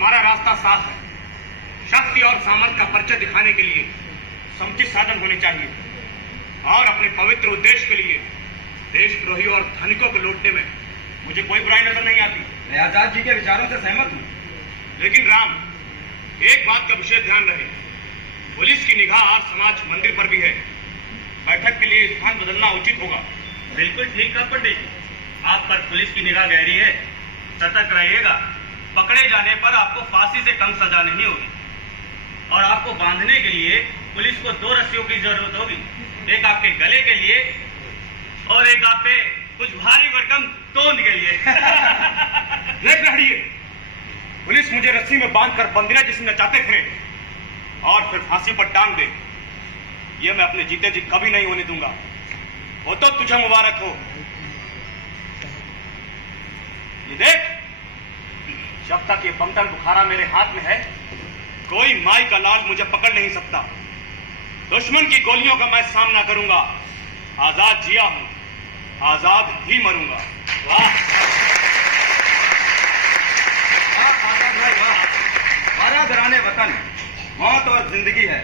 हमारा रास्ता साफ है। शक्ति और सामर्थ का परिचय दिखाने के लिए समुचित साधन होने चाहिए और अपने पवित्र उद्देश्य के लिए देशद्रोही और धनिकों को लूटने में मुझे कोई बुराई नजर नहीं आती। मैं आजाद जी के विचारों से सहमत हूँ, लेकिन राम, एक बात का विशेष ध्यान रहे, पुलिस की निगाह आज समाज मंदिर पर भी है। बैठक के लिए स्थान बदलना उचित होगा। बिल्कुल ठीक है पंडित जी, आप पर पुलिस की निगाह गहरी है, सतर्क रहिएगा। पकड़े जाने पर आपको फांसी से कम सजा नहीं होगी और आपको बांधने के लिए पुलिस को 2 रस्सियों की जरूरत होगी, एक आपके गले के लिए और एक आपके कुछ भारी भरकम तोंद के लिए। देख रही है, पुलिस मुझे रस्सी में बांधकर बंदिया जिसे नचाते फिरे और फिर फांसी पर टांग दे, ये मैं अपने जीते जी कभी नहीं होने दूंगा। वो तो तुझे मुबारक हो। ये देख, जब तक ये बंदर बुखारा मेरे हाथ में है, कोई माई का लाल मुझे पकड़ नहीं सकता। दुश्मन की गोलियों का मैं सामना करूंगा। आजाद जिया हूं, आजाद ही मरूंगा। वाह आजाद भाई वाह। हमारा घराने वतन, मौत और जिंदगी है,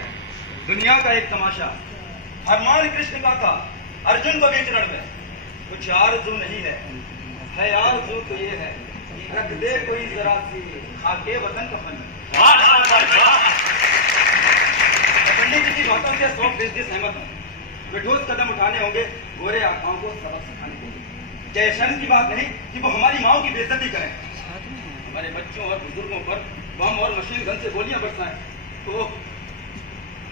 दुनिया का एक तमाशा। हनुमान कृष्ण का था अर्जुन को बीच रण में, कुछ आरज़ू नहीं है आरज़ू तो ये है, रख दे कोई जरा सी आके वतन का फन। पंडित जी की बातों से 100% सहमत हूँ। वे ठोस कदम उठाने होंगे गोरे आकाओं को सबक सिखाने के लिए। जयशंकर की बात नहीं कि वो हमारी माओ की बेइज्जती करें, हमारे बच्चों और बुजुर्गों पर बम और मशीन गन से गोलियां बरसाएं, तो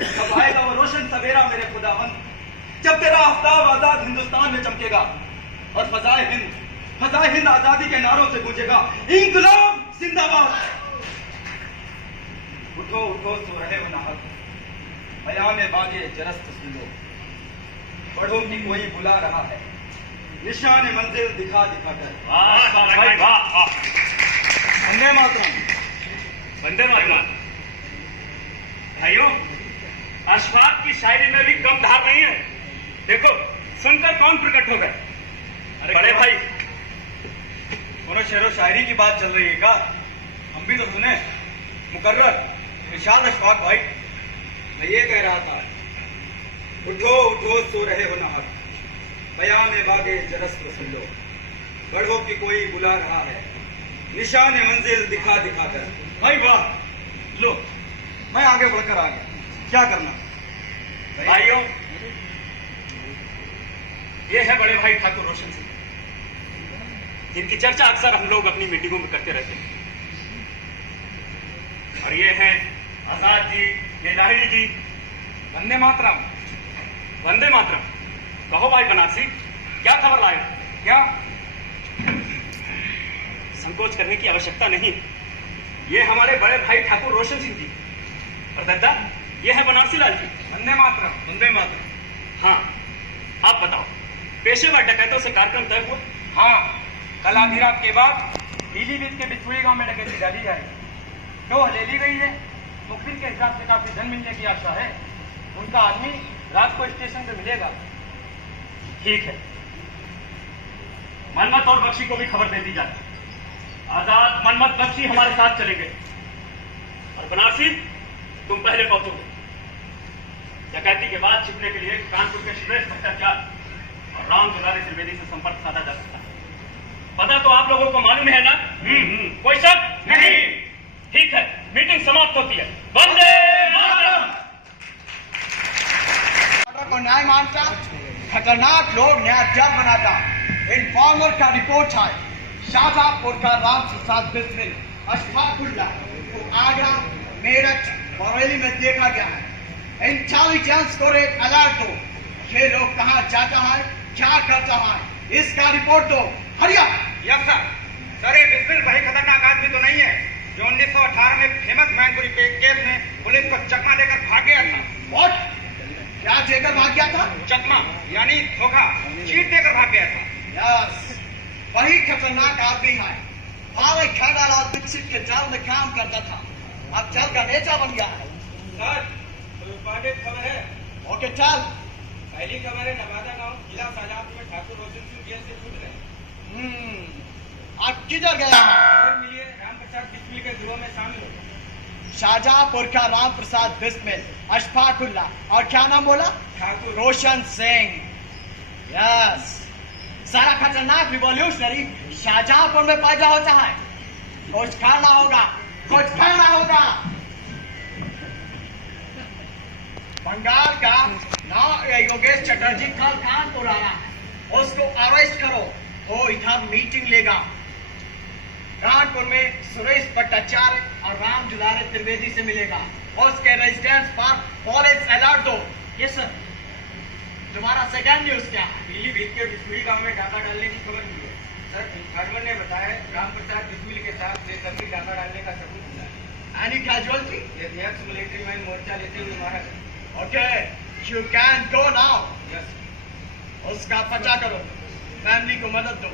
कब आएगा वो रोशन सवेरा मेरे खुदावंद, जब तेरा आफ्ताब आजाद हिंदुस्तान में चमकेगा और फजाए हिंद आजादी के नारों से गूंजेगा इंकलाब जिंदाबाद। उठो उठो सो रहे हो नाहक, बयान बागे जरस्त सुन लो, बढ़ो कि कोई बुला रहा है, निशान मंजिल दिखा दिखा कर। वंदे मातरम। वंदे मातरम। भाइयों, अशफाक की शायरी में भी कम धार नहीं है। देखो, सुनकर कौन प्रकट हो गए। अरे बड़े भाई, दोनों शेरो शायरी की बात चल रही है का? हम भी तो सुने। मुकर्रर विशाल अशफाक भाई, मैं ये कह रहा था, उठो उठो सो रहे हो नाहक, बयान बागे जरस को सुन लो, बढ़ो कि कोई बुला रहा है, निशान मंजिल दिखा दिखा कर। भाई वाह, लो मैं आगे बढ़कर आ गया, क्या करना। भाइयों, ये है बड़े भाई ठाकुर रोशन सिंह, जिनकी चर्चा अक्सर हम लोग अपनी मीटिंगों में करते रहते हैं। और ये हैं आजाद जी, ये लाहिड़ी जी। वंदे मातरम। वंदे मातरम। कहो भाई बनारसी, क्या खबर लाए? क्या? संकोच करने की आवश्यकता नहीं। ये हमारे बड़े भाई ठाकुर रोशन सिंह जी, और दद्दा ये है बनारसी लाल जी। वंदे मातरम। वंदे मातरम। हाँ, आप बताओ, पेशेवर डकैतों से कार्यक्रम तय हुआ? हाँ, कल आधी रात के बाद पीलीभीत के बिछुए गांव में डकैती डाली जाएगी, तो ले ली गई है। मुखबिर के हिसाब से काफी धन मिलने की आशा है। उनका आदमी रात को स्टेशन पे मिलेगा। ठीक है, मनमत और बख्शी को भी खबर दे दी जाए। आजाद, मनमत, बख्शी हमारे साथ चलेंगे और बनारसी तुम पहले पहुंचोगे। डकैती के बाद छिपने के लिए कानपुर के श्रेष्ठ भ्रष्टाचार और राम दुलारे त्रिवेदी से संपर्क साधा जा सकता है। पता तो आप लोगों को मालूम है ना? कोई शक नहीं? ठीक है, मीटिंग समाप्त होती है। वंदे मातरम। को न्याय मानता, खतरनाक लोग न्याय जल बनाता। इन्फॉर्मर का रिपोर्ट है, शाहजहांपुर का राम प्रसाद बिस्मिल अशफाकुल्लाह को आगरा, मेरठ, बरेली में देखा गया है। इंटेलिजेंस को एक अलर्ट दो, ये लोग कहाँ जाता है, क्या करता है, इसका रिपोर्ट दो। हरिया। Yes sir. सर, ये बिस्मिल वही खतरनाक आदमी तो नहीं है जो 1918 में फेमस मैनपुरी केस में पुलिस को चकमा देकर भाग गया था? व्हाट? क्या देकर भाग गया था? चकमा यानी धोखा, चीट देकर भाग गया था। यस, वही खतरनाक आदमी है। हमारे खंडालाल दीक्षित के जाल में काम करता था, अब जल का नेता बन गया है। सर, तो इंपॉर्टेंट खबर है। ओके चल। पहली खबर है, नवादा गांव जिला शाहजहांपुर में ठाकुर रोशन सिंह जेल से छूट गए। आज किधर गया है? खबर मिली है, राम प्रसाद बिस्मिल के गिरोह में शामिल शाहजहांपुर का राम प्रसाद बिस्मिल, अशफाकुल्ला, और क्या नाम बोला? ठाकुर। रोशन सिंह। यस, सारा खतरनाक रिवॉल्यूशनरी शाहजहांपुर में पैदा होता है। कुछ करना होगा, कुछ करना होगा। बंगाल का योगेश चटर्जी कल कानपुर आया है, उसको अरेस्ट करो। वो इधर मीटिंग लेगा। कानपुर में सुरेश भट्टाचार्य और राम दुलारे त्रिवेदी से मिलेगा। उसके रेजिडेंस पर पुलिस अलर्ट दो। Yes sir. तुम्हारा सेकंड न्यूज क्या है? पीलीभीत के बिस्मिल गांव में डाका डालने की खबर मिली है। सर, इंफॉर्मर ने बताया राम प्रसाद बिस्मिल के साथ बेदखल डाका डालने का सबूत मिला है। Any casualty? Ex military man मोर्चा लेते हुए मारा गया। Okay, you can go now. Yes. उसका पता करो, फैमिली को मदद दो।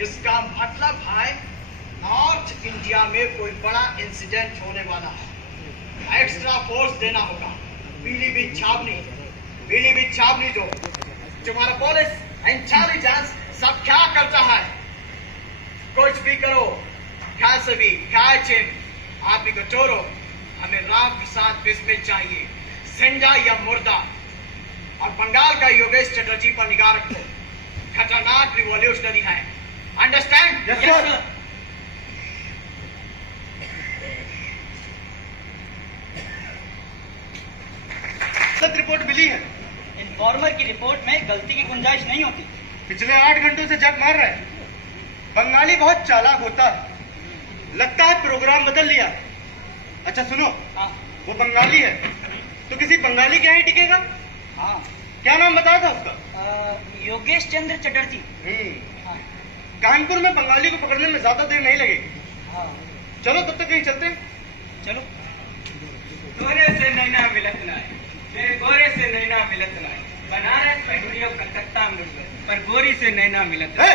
इसका मतलब है नॉर्थ इंडिया में कोई बड़ा इंसिडेंट होने वाला है। एक्स्ट्रा फोर्स देना होगा। पीलीभीत छावनी दो। तुम्हारा पुलिस इंटेलिजेंस सब क्या करता है? कुछ भी करो, कैसे भी, आप ही को तोड़ो। हमें राम प्रसाद बिस्मिल चाहिए, जिंदा या मुर्दा। और बंगाल का योगेश चटर्जी पर निगाह रखो। खतरनाक रिवॉल्यूशनरी है। अंडरस्टैंड? Yes, sir. सत्य रिपोर्ट मिली है। इन्फॉर्मर की रिपोर्ट में गलती की गुंजाइश नहीं होती। पिछले 8 घंटों से जग मार रहे हैं। बंगाली बहुत चालाक होता है। लगता है प्रोग्राम बदल लिया। अच्छा सुनो, हाँ वो बंगाली है तो किसी बंगाली के यहाँ ही टिकेगा। हाँ। क्या नाम बताया था उसका? योगेश चंद्र चटर्जी। हाँ कानपुर में बंगाली को पकड़ने में ज्यादा देर नहीं लगेगी। हाँ। चलो तब तक कहीं चलते हैं। चलो। गोरे से नैना मिलत नाय, मेरे गोरे से नैना मिलत नाय। बनारस बेंगलुरु कलकत्ता मुंबई, पर गोरी से नैना मिलत नाय।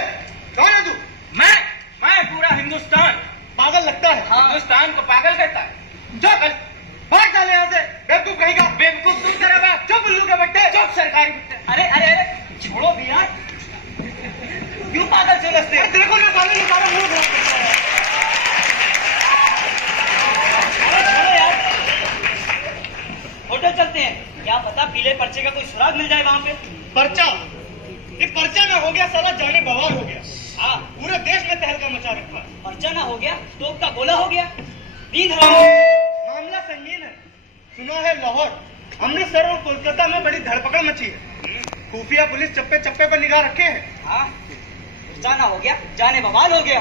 कौन है तू? मैं पूरा हिंदुस्तान। पागल लगता है। हाँ। हिंदुस्तान को पागल कहता है। जा कल भाग डाले यहाँ से। बेवकूफ कहीं का। बेवकूफ तुम तेरा बाप। चुप उल्लू के बट्टे। चुप सरकारी कुत्ते। अरे अरे अरे छोड़ो भी यार, क्यों पागल समझते हो? तेरे को जो साले निकाला मुंह खराब करता है। अरे छोड़ो यार, होटल चलते हैं। क्या पता पीले पर्चे का कोई सुराग मिल जाए वहाँ पे। पर्चा? ये पर्चा ना हो गया साला जाने बवाल हो गया। हाँ, पूरे देश में तहलका मचा रखा है। पर्चा ना हो गया तो का गोला हो गया। नींद हराम। मामला संगीन है। सुना है लाहौर, अमृतसर और कोलकाता में बड़ी धरपकड़ मची है। खुफिया पुलिस चप्पे चप्पे पर निगाह रखे है। हाँ, जाना हो गया, जाने बवाल हो गया।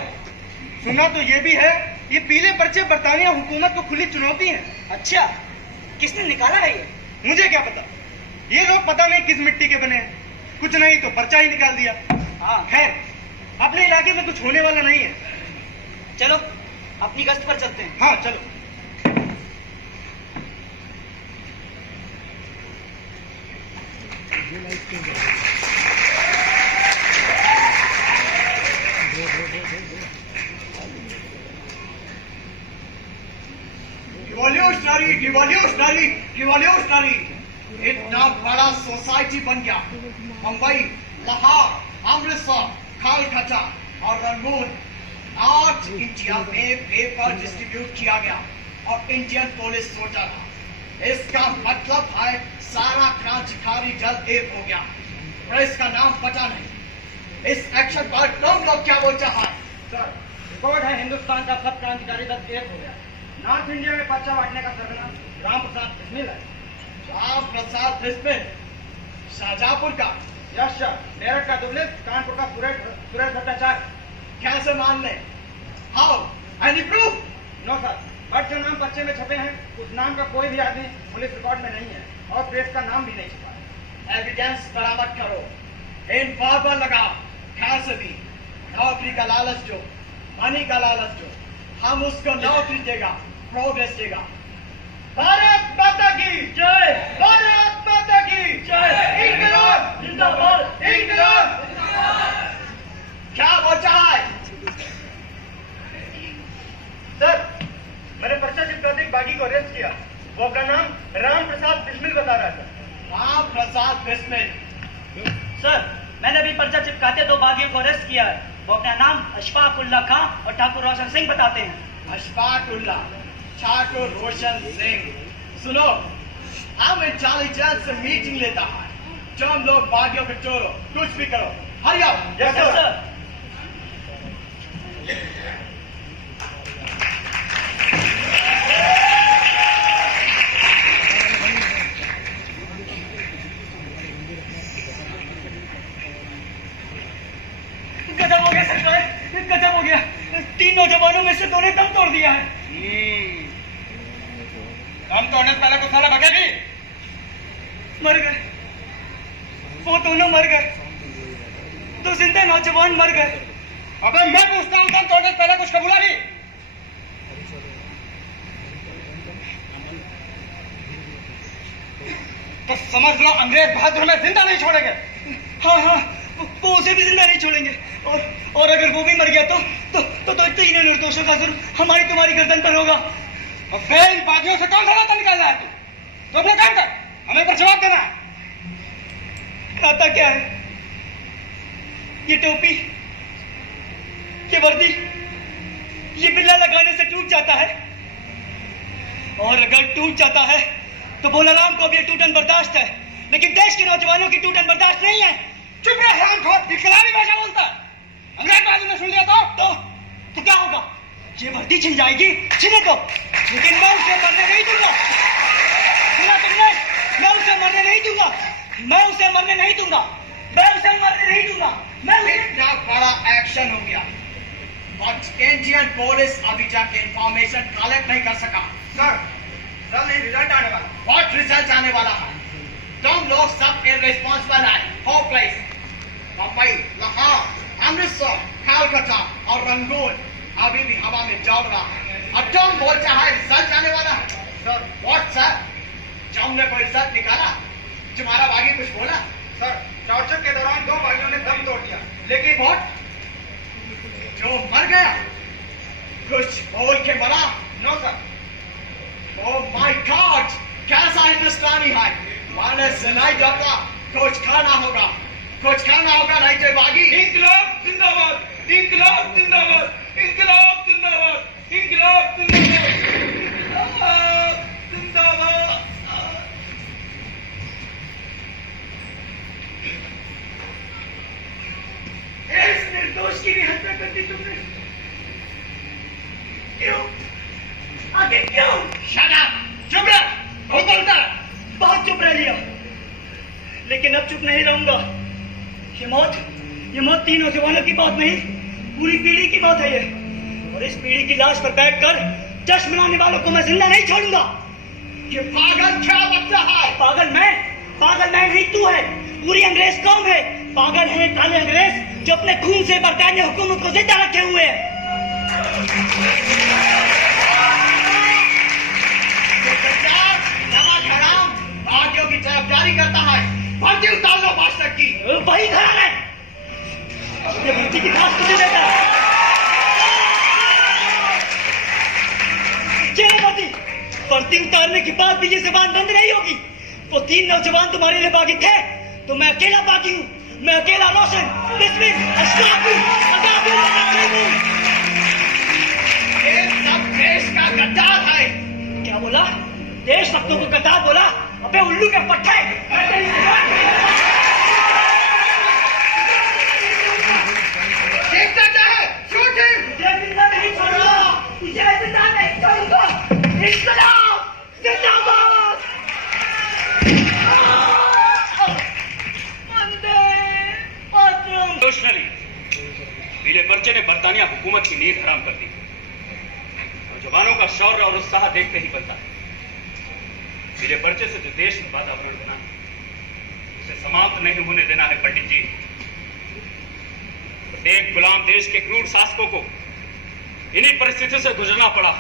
सुना तो ये भी है, ये पीले पर्चे बरतानिया हुकूमत को खुली चुनौती है। अच्छा, किसने निकाला है ये? मुझे क्या पता, ये लोग पता नहीं किस मिट्टी के बने हैं। कुछ नहीं तो पर्चा ही निकाल दिया। हाँ, खैर, अपने इलाके में कुछ होने वाला नहीं है। चलो अपनी गश्त पर चलते हैं। हाँ चलो। रिवॉल्यूशनरी इतना बड़ा सोसाइटी बन गया। मुंबई, लाहौर, अमृतसर, कलकत्ता और रंगून, नॉर्थ इंडिया में पेपर डिस्ट्रीब्यूट किया गया और इंडियन पुलिस सोचा था। इसका मतलब है सारा क्रांतिकारी दल एक हो गया। प्रेस का नाम पता नहीं। इस एक्शन पर तुम लोग क्या बोलते हैं? सर, रिपोर्ट है हिंदुस्तान का सब क्रांतिकारी दल एक हो गया। नॉर्थ इंडिया में पर्चा बांटने का सरगना राम प्रसाद बिस्मिल है। राम प्रसाद बिस्मिल शाहजहांपुर का? Yes sir. मेरठ का दुबलिस, कानपुर का सुरेश भट्टाचार्य। कैसे मान ले? How? Any proof? No sir, but जो नाम पर्चे में छपे हैं उस नाम का कोई भी आदमी पुलिस रिकॉर्ड में नहीं है और प्रेस का नाम भी नहीं छपा है। एविडेंस बरामद करो, इन्फॉर्मर लगाओ। कैसे भी नौकरी का लालच जो, मनी का लालच जो, हम उसको नौकरी देगा, प्रोग्रेस देगा। भारत माता की जय! भारत माता की जय! इंकलाब जिंदाबाद! इंकलाब! क्या बचा है? सर, मैंने पर्चा चिपकाते एक बागी को अरेस्ट किया। वो अपना नाम राम प्रसाद बिस्मिल बता रहा था। राम प्रसाद बिस्मिल। सर, मैंने भी पर्चा चिपकाते 2 बागियों को अरेस्ट किया है। वो अपना नाम अशफाकुल्ला खां और ठाकुर रोशन सिंह बताते हैं। अशफाकुल्ला, ठाकुर रोशन सिंह, सुनो, हम इंटेलिजेंस से मीटिंग लेता है। तुम लोग बागियों के चोरो, कुछ भी करो, हरी आप। Yes sir. गजब हो गया सरकार, गजब हो गया। 3 नौजवानों में से 2 ने दम तोड़ दिया है। हम तोड़ने से पहले कुछ साला बचे भी। मर गए, वो दोनों मर गए। 2 जिंदा नौजवान मर गए। अबे मैं पूछता हूँ, दम तोड़ने से पहले कुछ कबूला भी? तो समझ लो अंग्रेज बहादुर हमें जिंदा नहीं छोड़ेंगे। हाँ हाँ, वो उसे भी जिंदा नहीं छोड़ेंगे। और अगर वो भी मर गया तो तीनों निर्दोषों का जुर्म हमारी तुम्हारी गर्दन पर होगा। अबे इन बागियों से कौन सा रास्ता निकाल रहा है तू? तो अपना काम कर, हमें पर जवाब देना है। खाता क्या है? ये टोपी, ये वर्दी, ये बिल्ला लगाने से टूट जाता है, और अगर टूट जाता है तो बोलाराम को भी ये टूटन बर्दाश्त है, लेकिन देश के नौजवानों की टूटन बर्दाश्त नहीं है। चुप रहे हरामखोर, इनकलाबी भाषा बोलता है। अंग्रेज बहादुर ने सुन लिया तो क्या होगा? ये वर्दी छिन जाएगी, छिने दो, लेकिन मैं उसे मरने नहीं दूंगा। सुना तुमने? मैं उसे मरने नहीं दूंगा, मैं उसे मरने नहीं दूंगा, मैं उसे मरने नहीं दूंगा। मैं इतना बड़ा एक्शन हो गया, बट इंडियन पुलिस अभी तक इंफॉर्मेशन कलेक्ट नहीं कर सका। सर, जल्द ही रिजल्ट आने वाला। व्हाट रिजल्ट आने वाला है? तुम लोग सब इररिस्पांसिबल है। होपलेस। मुंबई, लाहौर, अमृतसर, कलकत्ता और रंगून अभी भी हवा में चल रहा है, और तुम बोलते हैं रिजल्ट आने वाला है। Sir, what sir? तुमने कोई रिजल्ट निकाला? तुम्हारा बागी कुछ बोला? सर, टॉर्चर के दौरान 2 बागियों ने दम तोड़ दिया। लेकिन व्हाट? जो मर गया कुछ बोल के मरा? No sir. Oh my god, कैसा हिंदुस्तानी है। मैंने सुनाई जाता कुछ खाना होगा, कुछ खाना होगा, नहीं तो बागी। इंकलाब जिंदाबाद, इंकलाब जिंदाबाद, इंकलाब जिंदाबाद, इंकलाब जिंदाबाद, जिंदाबाद। इस निर्दोष की भी हत्या कर दी तुमने। क्यों? आगे क्यों? शट अप, चुप रह, बहुत बोलता है। बहुत चुप रह लिया, लेकिन अब चुप नहीं रहूंगा। ये मौत 3 नौजवानों की बात नहीं, पूरी पीढ़ी की बात है ये, और इस पीढ़ी की लाश पर बैठकर जश्न मनाने वालों को मैं जिंदा नहीं छोड़ूंगा। ये पागल क्या बच्चा है? पागल मैं नहीं, तू है। पूरी अंग्रेज कौम है। पागल है काले अंग्रेज जो अपने खून से बरतानिया हुकूमत को जिंदा रखे हुए हैं। बागियों की तरफदारी करता है। भर्ती उतार लो बादशाह की। वही खड़ा है, अपने भर्ती की बात तुझे देता है। भर्ती उतारने के बाद भी ये जुबान बंद नहीं होगी। वो 3 नौजवान तुम्हारे लिए बागी थे, तो मैं अकेला बागी हूँ। मैं अकेला रोशन, बिस्मिल, अशराफी, अदाबुल, अकीमू। ये सब देश का गद्दार है। क्या बोला? देशभक्तों को गद्दार बोला? अबे उल्लू के पट्टे! देखता क्या है? Shoot him! तुझे जिंदा नहीं छोड़ूंगा, तुझे जिंदा नहीं छोड़ूंगा। इन्कलाब जिंदाबाद! वंदे मातरम! रिवॉल्यूशनरी पीले पर्चे ने बरतानिया हुकूमत की नींद हराम कर दी, और जवानों का शौर्य और उत्साह देखते ही बनता है। पीले पर्चे से जो देश में वातावरण बना उसे समाप्त नहीं होने देना है पंडित जी। प्रत्येक गुलाम देश के क्रूर शासकों को इन्हीं परिस्थितियों से गुजरना पड़ा,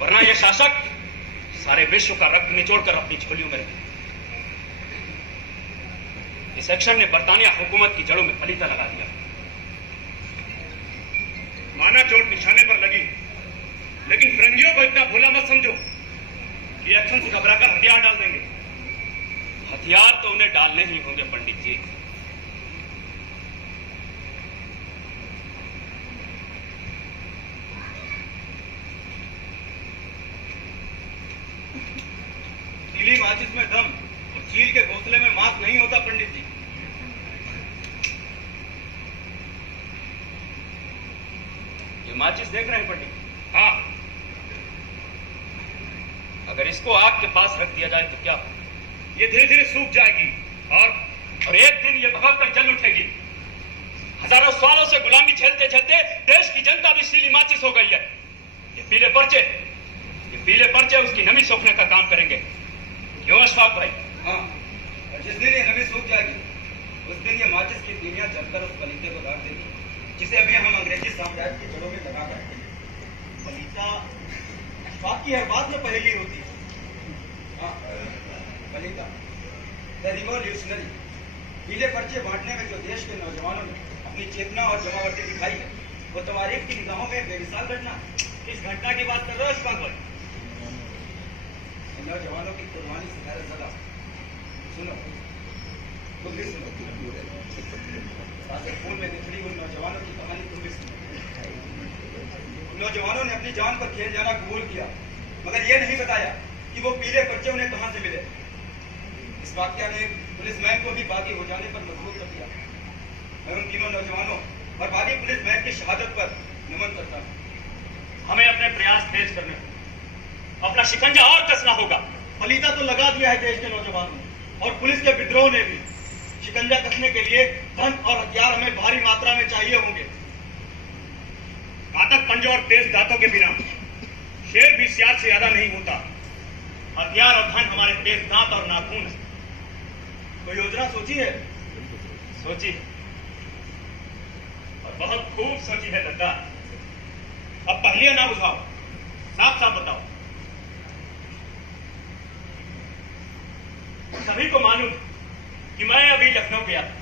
वरना यह शासक सारे विश्व का रक्त निचोड़कर अपनी झोलियों में रखे। इस एक्शन ने बरतानिया हुकूमत की जड़ों में फलीता लगा दिया। माना चोट निशाने पर लगी, लेकिन फिरंगियों को इतना भोला मत समझो कि एक्शन से घबराकर हथियार डाल देंगे। हथियार तो उन्हें डालने ही होंगे पंडित जी। माचिस में दम और चील के घोंसले में मांस नहीं होता पंडित जी। ये माचिस देख रहे हैं पंडित? हाँ। अगर इसको आग के पास रख दिया जाए तो क्या हो? ये धीरे धीरे सूख जाएगी और एक दिन ये भभक कर जल उठेगी। हजारों सालों से गुलामी झेलते झेलते देश की जनता भी सीली माचिस हो गई है। ये पीले पर्चे उसकी नमी सोखने का काम करेंगे। क्यों अशफाक भाई? हाँ, और जिस दिन ये नमी सूख जाएगी उस दिन ये माचिस की तीलियां जलकर उस पलीते को दाग देगी जिसे अभी हम अंग्रेजी साम्राज्य की जड़ों में लगा बैठे हैं। पलीता बाकी हर बात में पहेली होती है। हाँ, पलीता द रिवॉल्यूशनरी। पीले पर्चे बांटने में जो देश के नौजवानों ने अपनी चेतना और जमावटी दिखाई है वो तवारीख की निगाहों में बेमिसाल घटना। किस घटना की बात कर रहे हो अशफाक भाई? नौजवानों की कुर्बानी से हैरत ज़दा। सुनो, तुम भी सुनो। खून में निखरी उन नौजवानों की कहानी तुम भी सुनो। उन नौजवानों ने अपनी जान पर खेल जाना कबूल किया मगर ये नहीं बताया कि वो पीले पर्चे उन्हें कहां से मिले। इस वाक्या ने पुलिसमैन को भी बागी हो जाने पर मजबूर कर दिया। मैं उन तीनों नौजवानों और बागी पुलिसमैन की शहादत पर नमन करता हूँ। हमें अपने प्रयास तेज करने होंगे। अपना शिकंजा और कसना होगा। फलीता तो लगा दिया है देश के नौजवानों ने और पुलिस के विद्रोह ने भी। शिकंजा कसने के लिए धन और हथियार हमें भारी मात्रा में चाहिए होंगे। घातक पंजों और तेज दांतों के बिना शेर भी सियार से ज्यादा नहीं होता। हथियार और धन हमारे तेज दांत और नाखून है। कोई योजना सोची है? सोची है और बहुत खूब सोची है लद्दा। अब पहलियां ना बुझाओ, साफ साफ बताओ। सभी को मालूम कि मैं अभी लखनऊ गया था।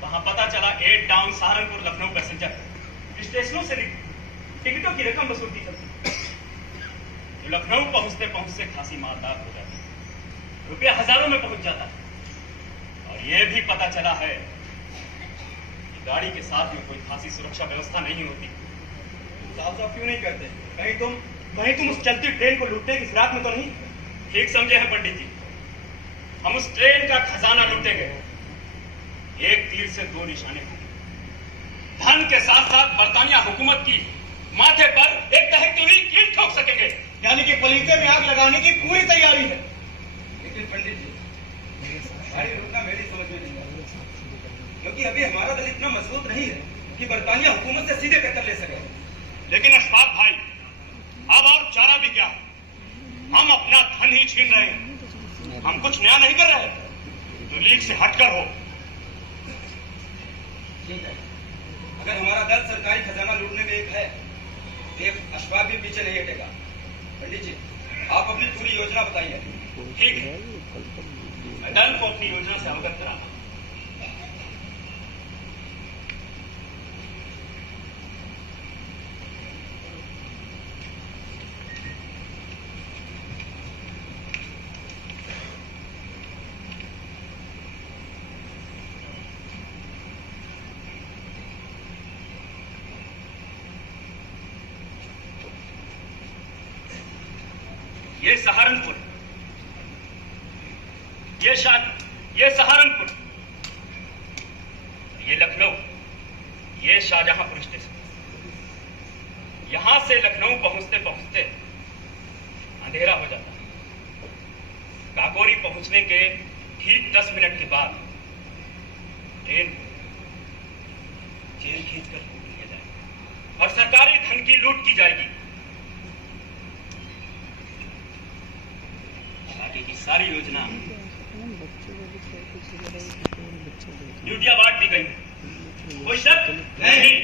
वहां पता चला 8 डाउन सहारनपुर लखनऊ पैसेंजर स्टेशनों से टिकटों की रकम वसूलती चलती तो लखनऊ पहुंचते पहुंचते खासी मारदार हो जाती, रुपया हजारों में पहुंच जाता। और यह भी पता चला है कि गाड़ी के साथ में कोई खासी सुरक्षा व्यवस्था नहीं होती। साफ साफ क्यों नहीं करते? कहीं तुम उस चलती ट्रेन को लूटने की फिराक में तो नहीं? ठीक समझे हैं पंडित जी। हम उस ट्रेन का खजाना लूटेंगे। एक तीर से 2 निशाने होंगे। धन के साथ साथ बरतानिया हुकूमत की माथे पर एक दहकती हुई कील ठोक सकेंगे। यानी कि पलीते में आग लगाने की पूरी तैयारी है। लेकिन पंडित जी, गाड़ी रुकना मेरी समझ में नहीं आता, क्योंकि अभी हमारा दल इतना मजबूत नहीं है कि बरतानिया हुकूमत से सीधे टक्कर ले सके। लेकिन अशफाक भाई, अब और चारा भी क्या? हम अपना धन ही छीन रहे हैं। हम कुछ नया नहीं कर रहे तो लीग से हटकर हो। ठीक है, अगर हमारा दल सरकारी खजाना लूटने में एक है तो एक अशफाक भी पीछे नहीं हटेगा। पंडित जी, आप अपनी पूरी योजना बताइए। ठीक है, मैं दल को अपनी योजना से अवगत कराता हूं। ये सहारनपुर, ये सहारनपुर, ये लखनऊ, ये शाहजहांपुर स्टेशन। यहां से लखनऊ पहुंचते पहुंचते अंधेरा हो जाता है। काकोरी पहुंचने के ठीक 10 मिनट के बाद ट्रेन जेल खींच कर लूट लिया जाएगा और सरकारी धन की लूट की जाएगी। आगे की सारी योजना ड्यूटियां बांट दी गई। कोई शक नहीं।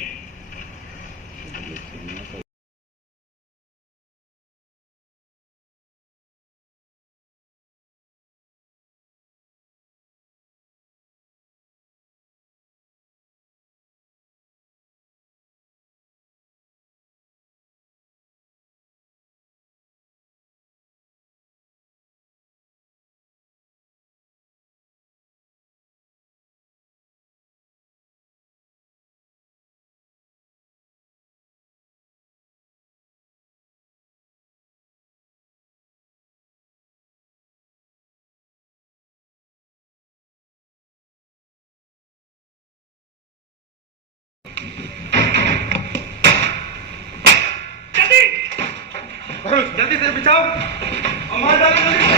जल्दी से बिछाओ और मार डालो जल्दी से।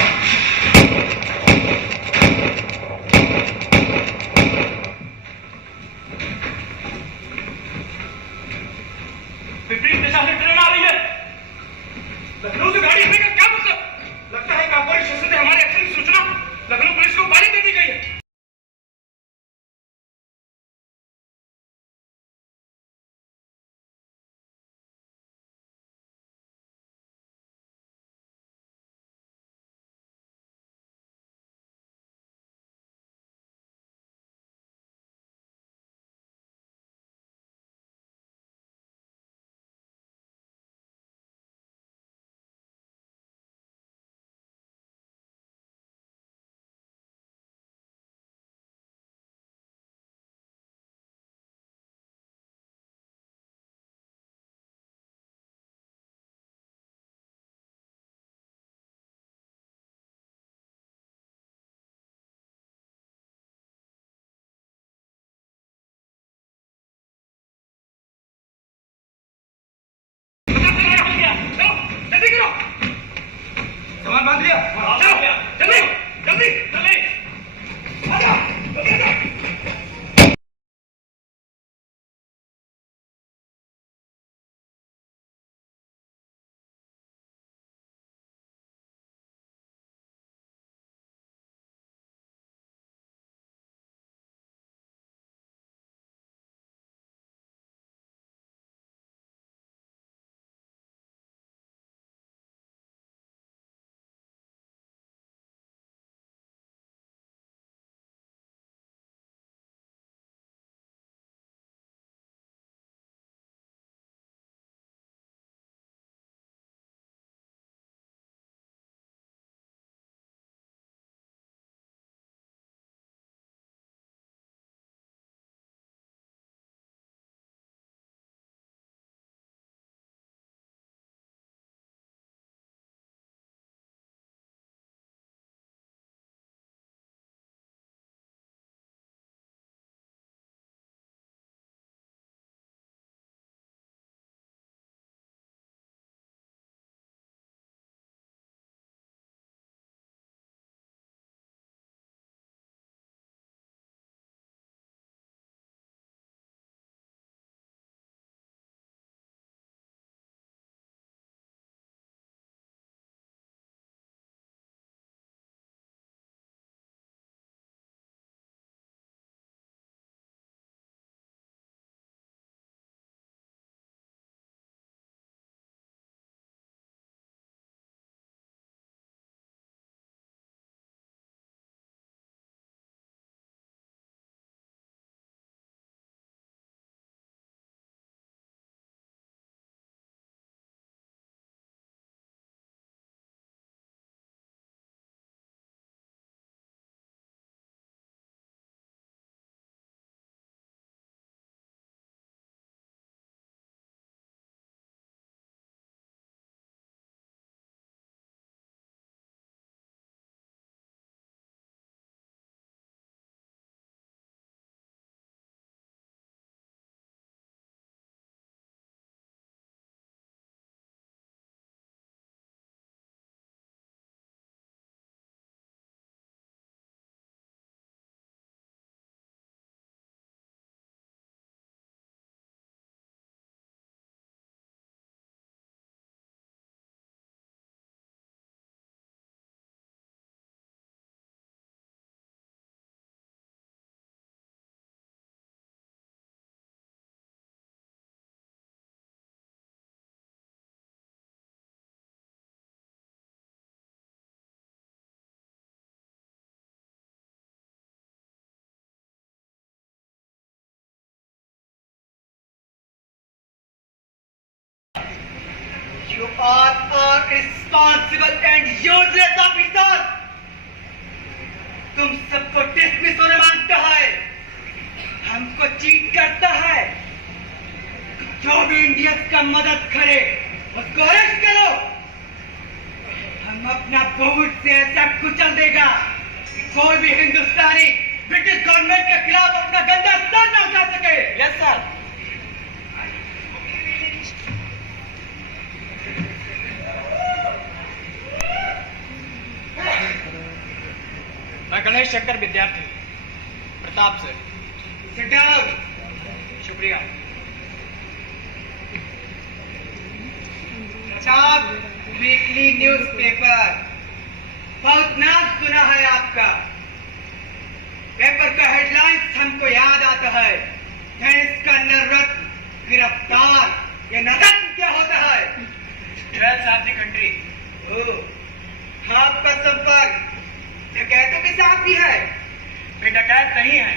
विपरीत दिशा से ट्रेन आ रही है। लखनऊ से गाड़ी आने का क्या मतलब? लगता है काकोरी स्टेशन से हमारे एक्शन की सूचना लखनऊ पुलिस को बारी दे दी गई है। सामान बांध लिया। जल्दी जल्दी जल्दी You are a responsible and useless officer. तुम सबको डिसमिस होने मांगता है, हमको चीट करता है। जो भी इंडियंस का मदद करे उसको अरेस्ट करो। हम अपना वोट से ऐसा कुचल देगा कि कोई भी हिंदुस्तानी ब्रिटिश गवर्नमेंट के खिलाफ अपना गंदा सर न उठा सके। Yes sir. रविशंकर विद्यार्थी प्रताप सर। Sit down. शुक्रिया। प्रताप वीकली न्यूज़पेपर, बहुत नाम सुना है आपका। पेपर का हेडलाइंस हमको याद आता है, देश का नररत्न गिरफ्तार। ये नररत्न क्या होता है? Jewels of the country. Oh, आपका संपर्क डकैतों के साथ भी है? वे डकैत नहीं है।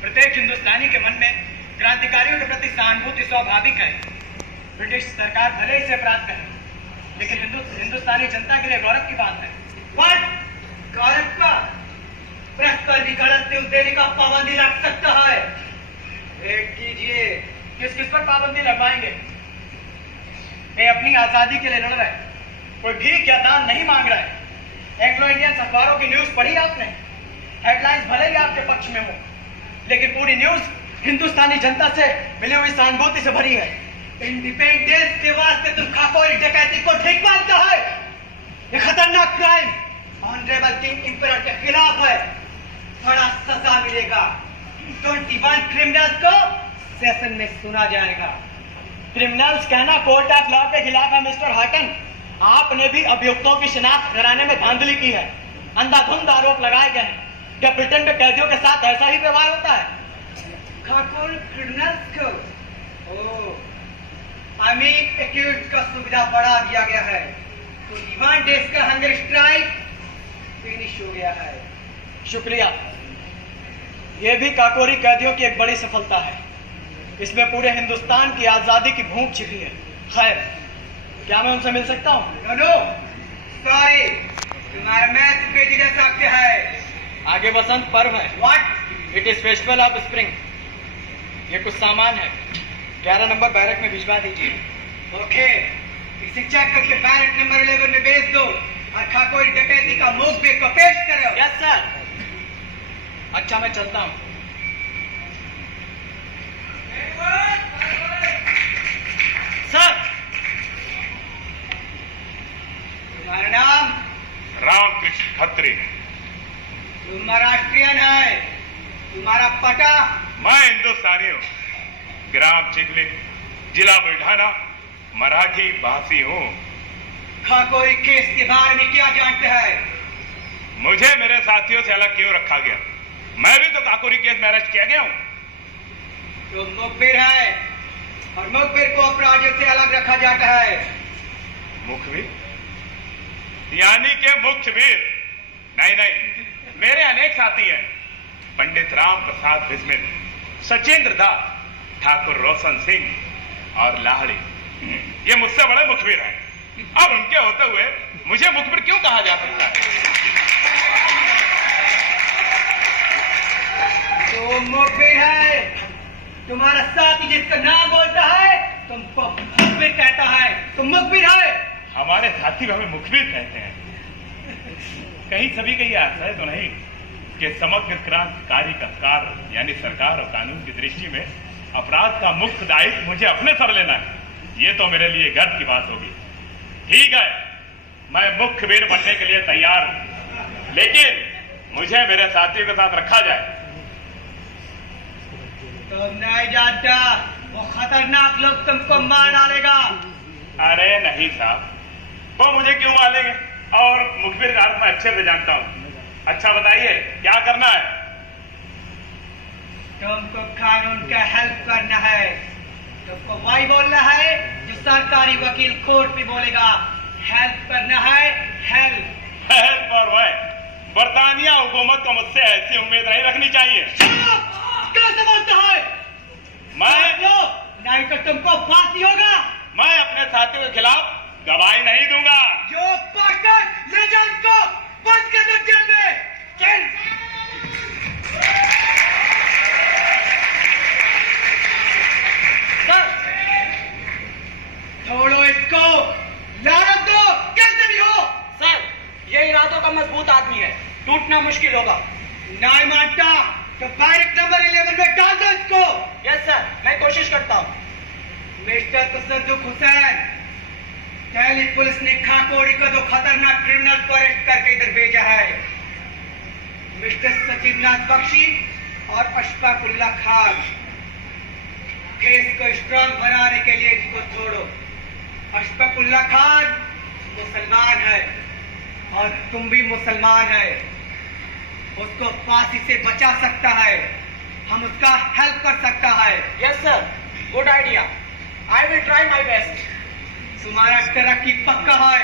प्रत्येक हिंदुस्तानी के मन में क्रांतिकारियों के प्रति सहानुभूति स्वाभाविक है। ब्रिटिश सरकार भले ही इसे अपराध करे, लेकिन हिंदुस्तानी जनता के लिए गौरव की बात है। What? गौरव का? प्रेस पर भी गलत न्यूज देने का पाबंदी लग सकता है। एक कीजिए। किस किस पर पाबंदी लगवाएंगे? वे अपनी आजादी के लिए लड़ रहे हैं, कोई भीख या दान नहीं मांग रहा है। एंग्लो इंडियन अखबारों की न्यूज पढ़ी आपने? हेडलाइंस भले ही आपके पक्ष में हो, लेकिन पूरी न्यूज हिंदुस्तानी जनता से मिली हुई सहानुभूति से भरी है। इंडिपेंडेंस के वास्ते तुम खाकोरी डकैती को ठीक मानता है? ये खतरनाक क्राइम ऑनरेबल किंग इंपरर के खिलाफ है। बड़ा सजा मिलेगा। 21 क्रिमिनल्स को सेशन में सुना जाएगा। क्रिमिनल्स कहना कोर्ट ऑफ लॉ के खिलाफ है मिस्टर हॉटन। आपने भी अभियुक्तों की शिनाख्त कराने में धांधली की है। अंधाधुंध आरोप लगाए गए हैं। क्या ब्रिटेन में कैदियों के साथ ऐसा ही व्यवहार होता है? खाकोर क्रिमिनल्स को अमीर एक्यूज का सुविधा बढ़ा दिया गया है। तो 21 डेज का हंगर स्ट्राइक फिनिश हो गया है। शुक्रिया। यह भी काकोरी कैदियों की एक बड़ी सफलता है। इसमें पूरे हिंदुस्तान की आजादी की भूख छिपी है। खैर, क्या मैं उनसे मिल सकता हूँ? नो, सॉरी, तुम्हारा मैच भेज जा सकते हैं। आगे बसंत पर्व है। What? It is festival of spring. ये कुछ सामान है, 11 नंबर बैरक में भिजवा दीजिए। ओके, इसे चेक करके बैरक नंबर 11 में भेज दो और खाकोरी डकैती का मुखबिर को पेश करो। Yes sir. अच्छा, मैं चलता हूँ। सर। तुम्हारा नाम? रामकृष्ण खत्री। तुम महाराष्ट्रियन है? तुम्हारा पता? मैं हिंदुस्तानी हूँ, ग्राम चिखली, जिला बुल्ढाना, मराठी भाषी हूँ। खाकोरी केस के बारे में क्या जानते हैं? मुझे मेरे साथियों से अलग क्यों रखा गया? मैं भी तो काकोरी केस में अरेस्ट किया गया हूँ। तुम मुखबिर है और मुखबिर को अपराधियों से अलग रखा जाता है। मुखबिर? यानी के मुखबिर? नहीं नहीं, मेरे अनेक साथी हैं। पंडित राम प्रसाद बिस्मिल, सचेंद्र दास, ठाकुर रोशन सिंह और लाहड़ी, ये मुझसे बड़े मुखबिर हैं। अब उनके होते हुए मुझे मुखबिर क्यों कहा जा सकता है? तो मुखबिर है, तुम्हारा साथी जिसका नाम बोलता है तुमको मुखबिर कहता है। तुम मुखबिर है? हमारे साथी हमें मुखबिर कहते हैं। कहीं सभी का ये आशय तो नहीं कि समग्र क्रांतिकारी का कार्य यानी सरकार और कानून की दृष्टि में अपराध का मुख्य दायित्व मुझे अपने सर लेना है। ये तो मेरे लिए गर्व की बात होगी। ठीक है, मैं मुखबिर बनने के लिए तैयार हूं, लेकिन मुझे मेरे साथियों के साथ रखा जाए। तो नहीं जानता, वो खतरनाक लोग तुमको मार डालेगा। अरे नहीं साहब, वो मुझे क्यों मारेंगे? और मुखबिर का अर्थ मैं अच्छे से जानता हूं। अच्छा बताइए, क्या करना है? तुमको कानून का हेल्प करना है। तुमको वही बोलना है जो सरकारी वकील कोर्ट में बोलेगा। हेल्प करना है, हेल्प। हेल्प और वह बरतानिया हुकूमत को मुझसे ऐसी उम्मीद नहीं रखनी चाहिए। कैसे बोलता है? नहीं तो तुमको फांसी होगा। मैं अपने साथियों के खिलाफ गवाही नहीं दूंगा। जो पकड़ ले जाओ उनको, बंद कर दो जेल में। चल। सर, छोड़ो इसको, लानत दो, कैसे भी हो। सर, ये इरादों का मजबूत आदमी है, टूटना मुश्किल होगा। नहीं मानता तो बैरक नंबर 11 में डाल दो इसको। यस सर, मैं कोशिश करता हूँ। मिस्टर तसद्दुक हुसैन, दिल्ली पुलिस ने खाकोरी को दो खतरनाक क्रिमिनल को अरेस्ट करके इधर भेजा है। मिस्टर सचिवनाथ बख्शी और अशफाकुल्ला खान, केस को स्ट्रांग बनाने के लिए इसको छोड़ो। अशफाकुल्ला खान मुसलमान है और तुम भी मुसलमान है, उसको फांसी से बचा सकता है, हम उसका हेल्प कर सकता है। Yes sir, good idea, I will try my best. तुम्हारा तरक्की पक्का है,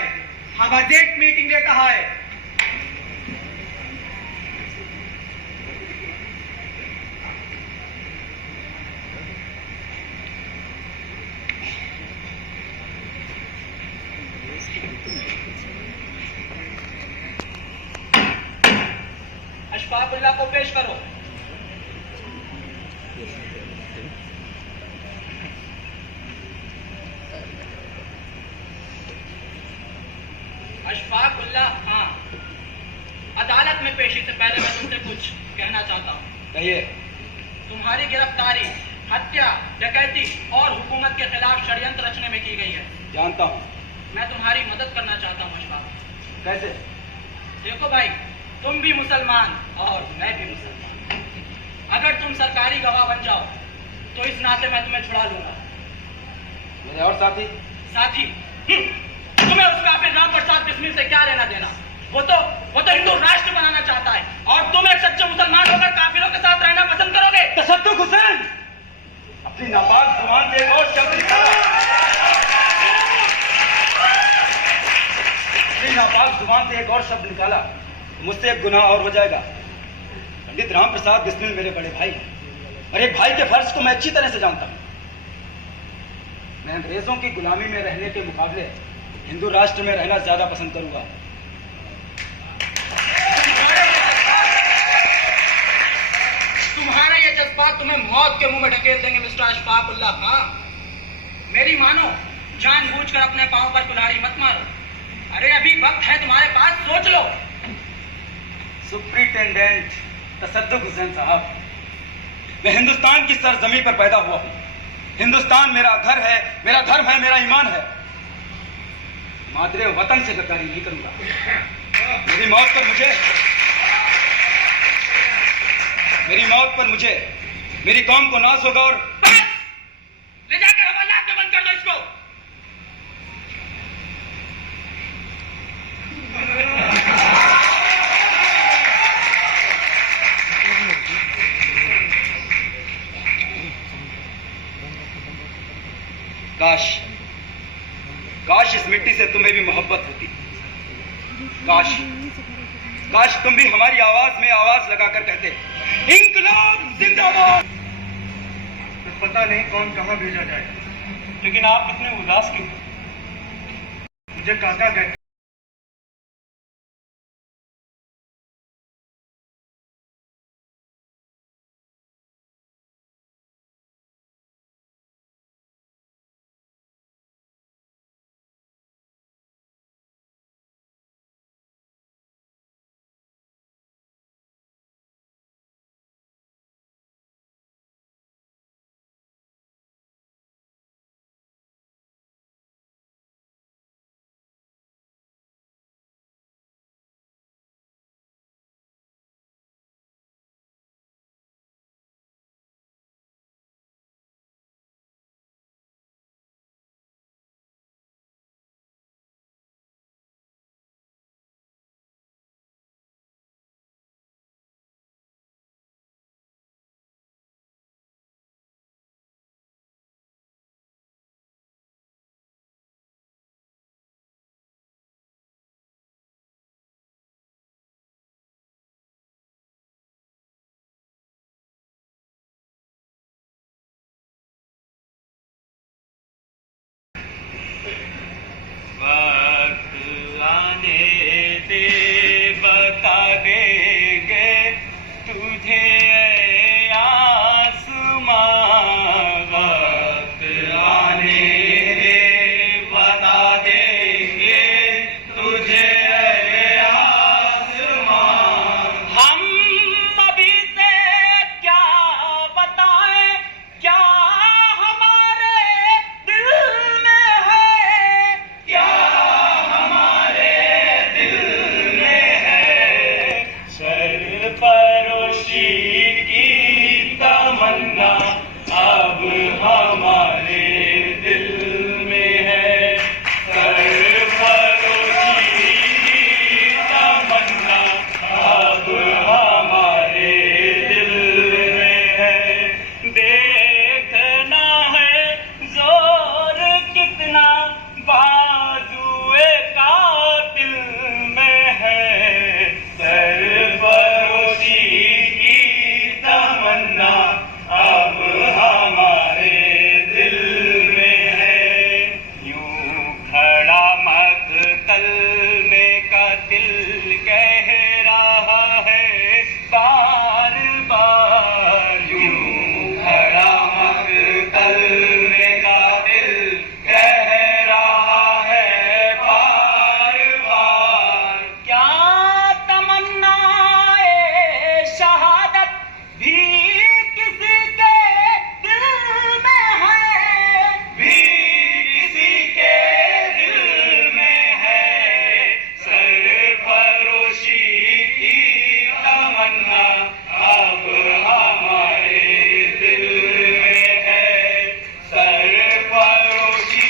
हम अर्जेंट मीटिंग लेता है। अशफाकुल्ला को पेश करो। अशफाकुल्ला, हाँ, अदालत में पेशी से पहले मैं तुमसे कुछ कहना चाहता हूँ। कहिए। तुम्हारी गिरफ्तारी हत्या, डकैती और हुकूमत के खिलाफ षड्यंत्र रचने में की गई है। जानता हूँ। मैं तुम्हारी मदद करना चाहता हूँ अशफाक। कैसे? देखो भाई, तुम भी मुसलमान और मैं भी मुसलमान। अगर तुम सरकारी गवाह बन जाओ तो इस नाते मैं तुम्हें छुड़ा लूंगा। मेरे और साथी? साथी? तुम्हें उस काफिर राम प्रसाद बिस्मिल से क्या लेना देना? वो तो हिंदू राष्ट्र बनाना चाहता है और तुम एक सच्चे मुसलमान होकर काफिरों के साथ रहना पसंद करोगे। तशद्दुक हुसैन, अपनी नापाक जुबान से एक और शब्द निकाला। अपनी नापाक जुबान से एक और शब्द निकाला, मुझसे एक गुनाह और हो जाएगा। पंडित राम प्रसाद बिस्मिल मेरे बड़े भाई हैं और एक भाई के फर्ज को मैं अच्छी तरह से जानता हूं। मैं अंग्रेजों की गुलामी में रहने के मुकाबले हिंदू राष्ट्र में रहना ज्यादा पसंद करूंगा। तुम्हारे ये जज्बात तुम्हें मौत के मुंह में ढकेल देंगे मिस्टर अशफाकुल्ला खान। मेरी मानो, जानबूझकर अपने पांव पर कुल्हाड़ी मत मारो। अरे अभी वक्त है तुम्हारे पास, सोच लो। सुप्रिंटेंडेंट तशद्दुक हुसैन साहब, मैं हिंदुस्तान की सरजमी पर पैदा हुआ हूं। हिंदुस्तान मेरा घर है, मेरा धर्म है, मेरा ईमान है। मादरे वतन से गद्दारी नहीं करूंगा। मेरी मौत पर मुझे मेरी कौम को नाज होगा। और ले जाकर हवालात में बंद कर दो इसको। काश इस मिट्टी से तुम्हें भी मोहब्बत होती। काश तुम भी हमारी आवाज में आवाज लगाकर कहते, इंकलाब जिंदाबाद। पता नहीं कौन कहाँ भेजा जाए, लेकिन आप इतने उदास क्यों? मुझे काका कहते तलने का दिल कह रहा है बार बार यूं खड़ा तलने का दिल कह रहा है बार बार क्या तमन्नाए शहादत भी किसी के दिल में है भी किसी के दिल में है सरफरोशी की तमन्ना अब हमारे दिल में है सरफरोशी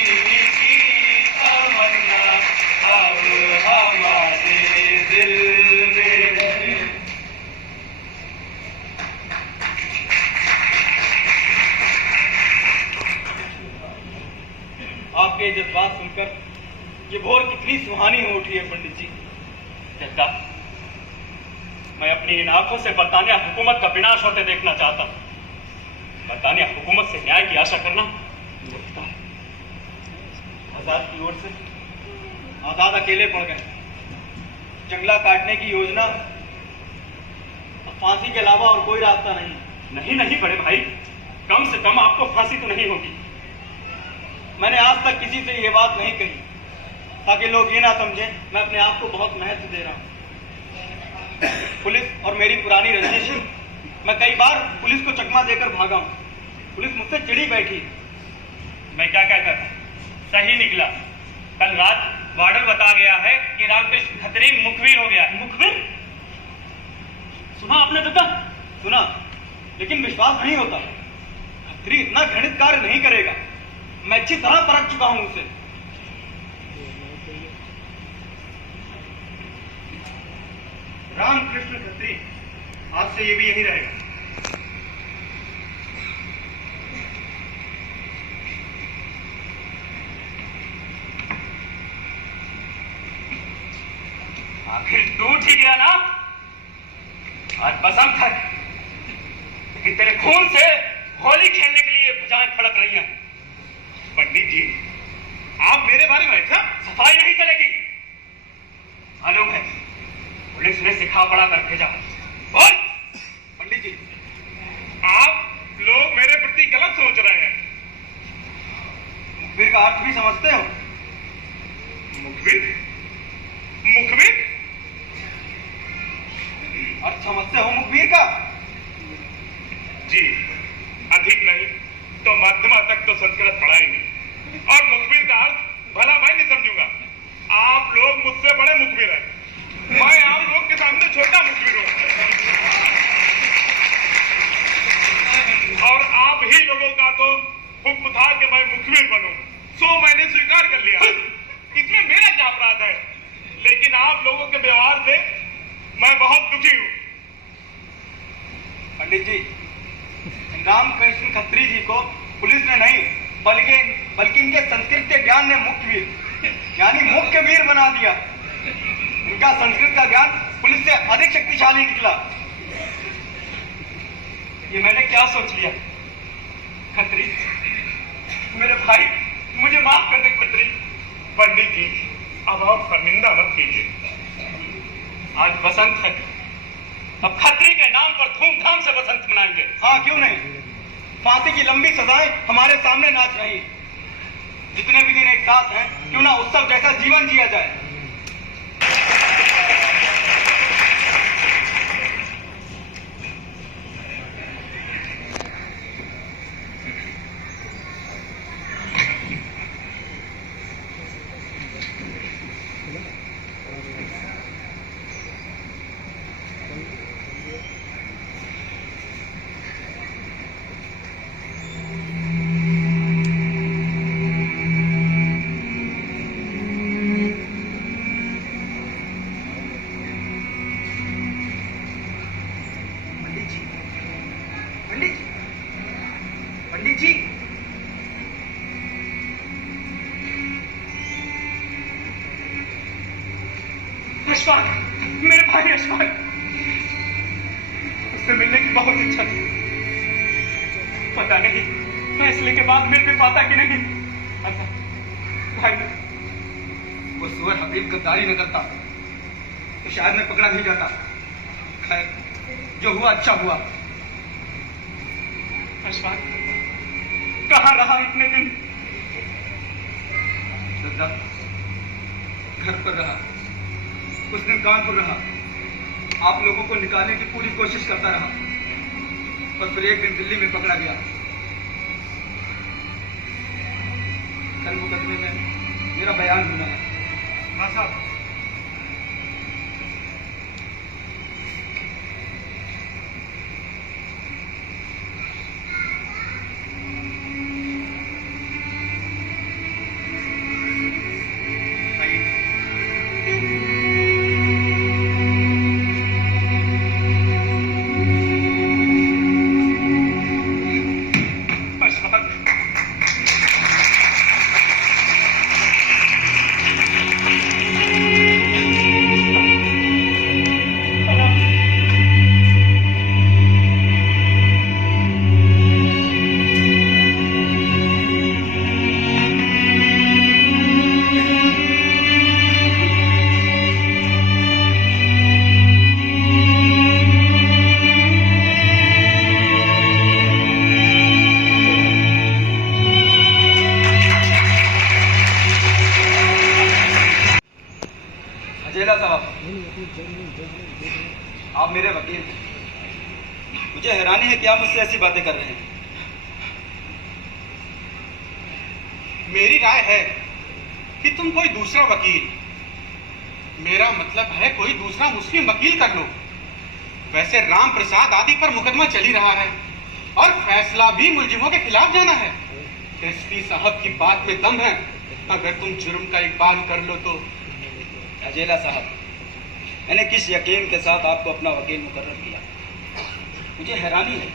की तमन्ना अब हमारे दिल में है। आपके ये जज्बात सुनकर ये भोर कितनी सुहानी हो उठी है पंडित जी। कहता मैं अपनी इन आंखों से बरतानिया हुकूमत का विनाश होते देखना चाहता हूं। बरतानिया हुकूमत से न्याय की आशा करना मूर्खता है। आजाद की ओर से आजाद अकेले पड़ गए। जंगला काटने की योजना, अब फांसी के अलावा और कोई रास्ता नहीं। नहीं नहीं बड़े भाई, कम से कम आपको फांसी तो नहीं होगी। मैंने आज तक किसी से ये बात नहीं कही ताकि लोग ये ना समझें मैं अपने आप को बहुत महत्व दे रहा हूं। पुलिस और मेरी पुरानी रंजिश, मैं कई बार पुलिस को चकमा देकर भागा हूं। पुलिस मुझसे चिड़ी बैठी। मैं क्या कहता था, सही निकला। कल रात वार्डर बता गया है कि रामकृष्ण खत्री मुखबिर हो गया है। मुखबिर? सुना आपने दादा? सुना, लेकिन विश्वास नहीं होता। खत्री इतना घृणित कार्य नहीं करेगा। मैं अच्छी तरह परख चुका हूं उसे। रामकृष्ण खत्री आज से ये भी यही रहेगा। आखिर तू ठीक गया ना? आज बसंत है, लेकिन तेरे खून से होली खेलने के लिए भुजाएं फड़क रही हैं। पंडित जी, आप मेरे बारे में ऐसा? सफाई नहीं चलेगी। मालूम है पुलिस ने सिखा पड़ा कर भेजा। बोल। पंडित जी, आप लोग मेरे प्रति गलत सोच रहे हैं। मुखबिर का अर्थ भी समझते हो? मुखबिर? मुखबिर? अर्थ समझते हो मुखबिर का? जी, अधिक नहीं तो मध्यमा तक तो संस्कृत पढ़ा ही नहीं। और मुखबिर का अर्थ भला मैं नहीं समझूंगा। आप लोग मुझसे बड़े मुखबिर हैं, मैं आप लोग के सामने छोटा मुखबिर हूं। और आप ही लोगों का तो हुक्म था कि मैं मुखबिर बनूं, सो मैंने स्वीकार कर लिया। इसमें मेरा क्या अपराध है? लेकिन आप लोगों के व्यवहार से मैं बहुत दुखी हूं। पंडित जी, रामकृष्ण खत्री जी को पुलिस ने नहीं बल्कि इनके संस्कृत के ज्ञान ने मुख्यवीर यानी मुख्य वीर बना दिया। इनका संस्कृत का ज्ञान पुलिस से अधिक शक्तिशाली निकला। ये मैंने क्या सोच लिया? खत्री, मेरे भाई, मुझे माफ कर दे खत्री। पंडित जी, अब आप शर्मिंदा मत कीजिए। आज बसंत है, अब खत्री के नाम पर धूमधाम से बसंत मनाएंगे। हाँ, क्यों नहीं। फांसी की लंबी सजाएं हमारे सामने नाच रही। जितने भी दिन एक साथ हैं, क्यों ना उत्सव जैसा जीवन जिया जाए। पंडित जी, अशफाक, मेरे भाई अशफाक, उससे मिलने की बहुत इच्छा थी। पता नहीं फैसले के बाद मिल भी पाता कि नहीं। अच्छा भाई, वो सुअर हबीब गद्दारी न करता तो शायद मैं पकड़ा नहीं जाता। खैर, जो हुआ अच्छा हुआ। अशफाक कहाँ रहा इतने दिन? दादा, घर पर रहा, कुछ दिन कानपुर रहा, आप लोगों को निकालने की पूरी कोशिश करता रहा, और फिर एक दिन दिल्ली में पकड़ा गया। कल मुकदमे में मेरा बयान होना है। हाँ साहब। हजेला साहब, आप मेरे वकील हैं। मुझे हैरानी है कि आप मुझसे ऐसी बातें कर रहे हैं। मेरी राय है कि तुम कोई दूसरा वकील, मेरा मतलब है कोई दूसरा मुस्लिम वकील कर लो। वैसे राम प्रसाद आदि पर मुकदमा चल ही रहा है और फैसला भी मुलजिमों के खिलाफ जाना है। एसपी साहब की बात में दम है, अगर तुम जुर्म का इकबाल कर लो तो। हजेला साहब, मैंने किस यकीन के साथ आपको अपना वकील मुकर्रर किया। मुझे हैरानी है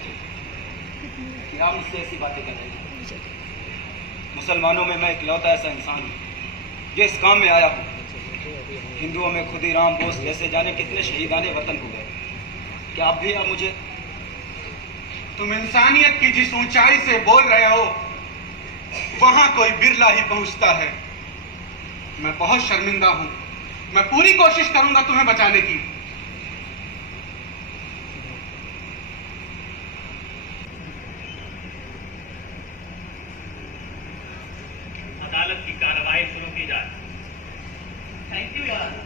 कि आप मुझसे ऐसी बातें कर रहे हैं। मुसलमानों में मैं इकलौता ऐसा इंसान हूँ जो इस काम में आया हूँ। हिंदुओं में खुदीराम बोस जैसे जाने कितने शहीदाने वतन हो गए। क्या आप भी मुझे? तुम इंसानियत की जिस ऊंचाई से बोल रहे हो वहां कोई बिरला ही पहुंचता है। मैं बहुत शर्मिंदा हूं। मैं पूरी कोशिश करूंगा तुम्हें बचाने की। अदालत की कार्रवाई शुरू की जाए। Thank you your honour.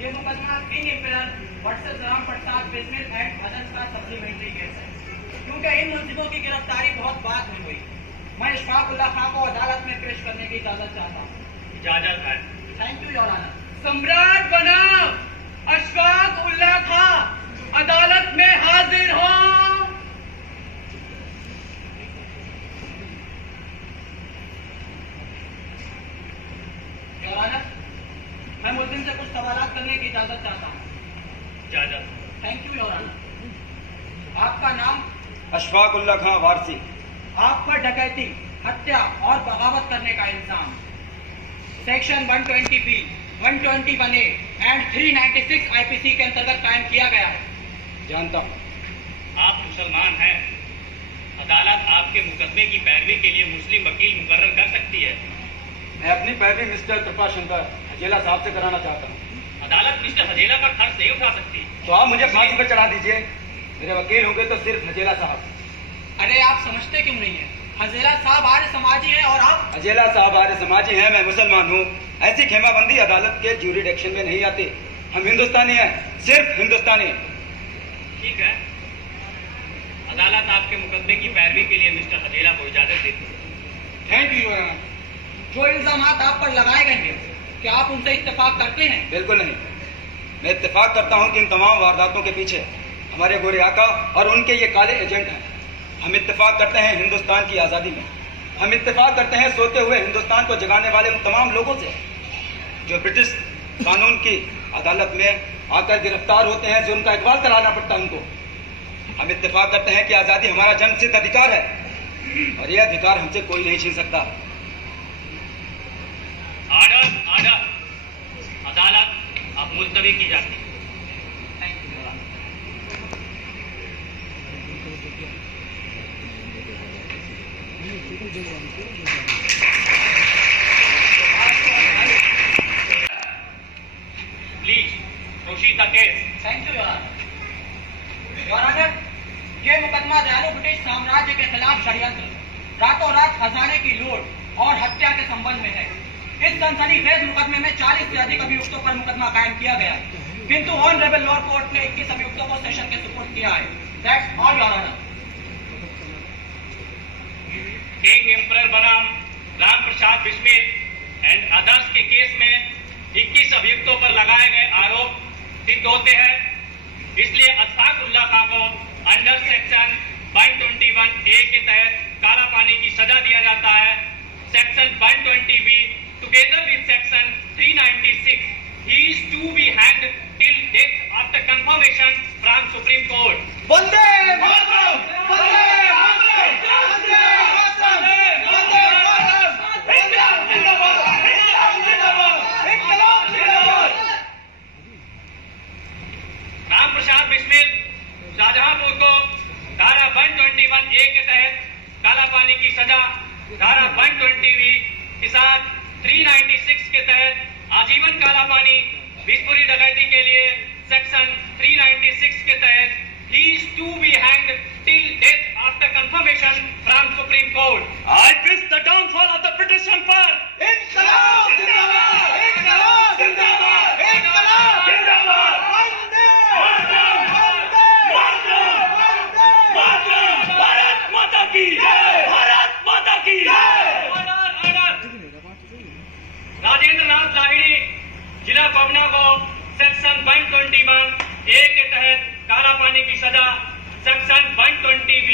ये मुकदमा king emperor versus Ram Prasad Bismil and others का सप्लीमेंट्री केस है, क्योंकि इन मुलजिमों की गिरफ्तारी बहुत बाद में हुई। मैं इशफाक उल्लाह खां को अदालत में पेश करने की इजाजत चाहता हूँ। इजाजत है। Thank you your honour. सम्राट बनाम अशफाक उल्लाह खां अदालत में हाजिर हो। योर ऑनर, मैं मुलजिम से कुछ सवालात करने की इजाजत चाहता हूँ। इजाजत। Thank you your honour. आपका नाम? अशफाक उल्लाह खां वारसी। आप पर डकैती, हत्या और बगावत करने का इल्जाम section 120B, 121A and 396 IPC के अंतर्गत कायम किया गया है। जानता हूँ। आप मुसलमान हैं। अदालत आपके मुकदमे की पैरवी के लिए मुस्लिम वकील मुकर्रर कर सकती है। मैं अपनी पैरवी मिस्टर कृपाशंकर हजेला साहब से कराना चाहता हूँ। अदालत मिस्टर हजेला पर खर्च नहीं उठा सकती। तो आप मुझे फांसी पर चढ़ा दीजिए। मेरे वकील होंगे तो सिर्फ हजेला साहब। अरे आप समझते क्यों नहीं है? हजेला साहब आर्य समाजी हैं और आप? हजेला साहब आर्य समाजी हैं, मैं मुसलमान हूँ। ऐसी खेमाबंदी अदालत के ज्यूरिडिक्शन में नहीं आती। हम हिंदुस्तानी हैं, सिर्फ हिंदुस्तानी। ठीक है, अदालत आपके मुकदमे की पैरवी के लिए मिस्टर हजेला को इजाजत देती है। Thank you your honour. जो इल्जाम आप पर लगाए गए हैं, क्या आप उनसे इत्तेफाक करते हैं? बिल्कुल नहीं। मैं इत्तेफाक करता हूँ कि इन तमाम वारदातों के पीछे हमारे गोरे आका और उनके ये काले एजेंट हैं। हम इत्तेफाक करते हैं हिंदुस्तान की आज़ादी में। हम इत्तेफाक करते हैं सोते हुए हिंदुस्तान को जगाने वाले उन तमाम लोगों से जो ब्रिटिश कानून की अदालत में आकर गिरफ्तार होते हैं, जो उनका इकबाल कराना पड़ता है उनको। हम इत्तेफाक करते हैं कि आज़ादी हमारा जन्मसिद्ध अधिकार है और यह अधिकार हमसे कोई नहीं छीन सकता। Order, order. अदालत अब मुलतवी की जाती है। Thank you your honour. के खिलाफ षड्यंत्र रातों रात खजाने की लूट और हत्या के संबंध में है। इस सनसनीखेज मुकदमे में 40 से अधिक अभियुक्तों पर मुकदमा कायम किया गया, किंतु ऑनरेबल लोअर कोर्ट ने 21 अभियुक्तों को सेशन के सुपुर्द किया है। That's all your honour. King emperor बनाम राम प्रसाद बिस्मिल एंड अदर्स के केस में 21 अभियुक्तों पर लगाए गए आरोप सिद्ध होते हैं, इसलिए अशफाकुल्लाह खां को अंडर सेक्शन 121A के तहत काला पानी की सजा दिया जाता है। Section 120B together with section 396 he is to be hanged till death after confirmation from Supreme Court. Vande Mataram, Vande Mataram, Vande Mataram, Vande Mataram, इंकलाब जिंदाबाद, इंकलाब जिंदाबाद, इंकलाब जिंदाबाद। राम प्रसाद बिस्मिल शाहजहांपुर को धारा 121A के तहत काला पानी की सजा, धारा 120B के साथ 396 के तहत आजीवन काला पानी, बिस्पुरी डकैती के लिए सेक्शन 396 के तहत he is to be hanged till death after confirmation from Supreme Court. I wish the downfall of the British Empire. इंकलाब जिंदाबाद, इंकलाब जिंदाबाद, इंकलाब जिंदाबाद। वंदे मातरम, वंदे मातरम, वंदे भारत माता की जय, भारत माता की जय। राजेंद्र नाथ लाहिड़ी जिला पबना को सेक्शन 121A के तहत काला पानी की सजा, section 120B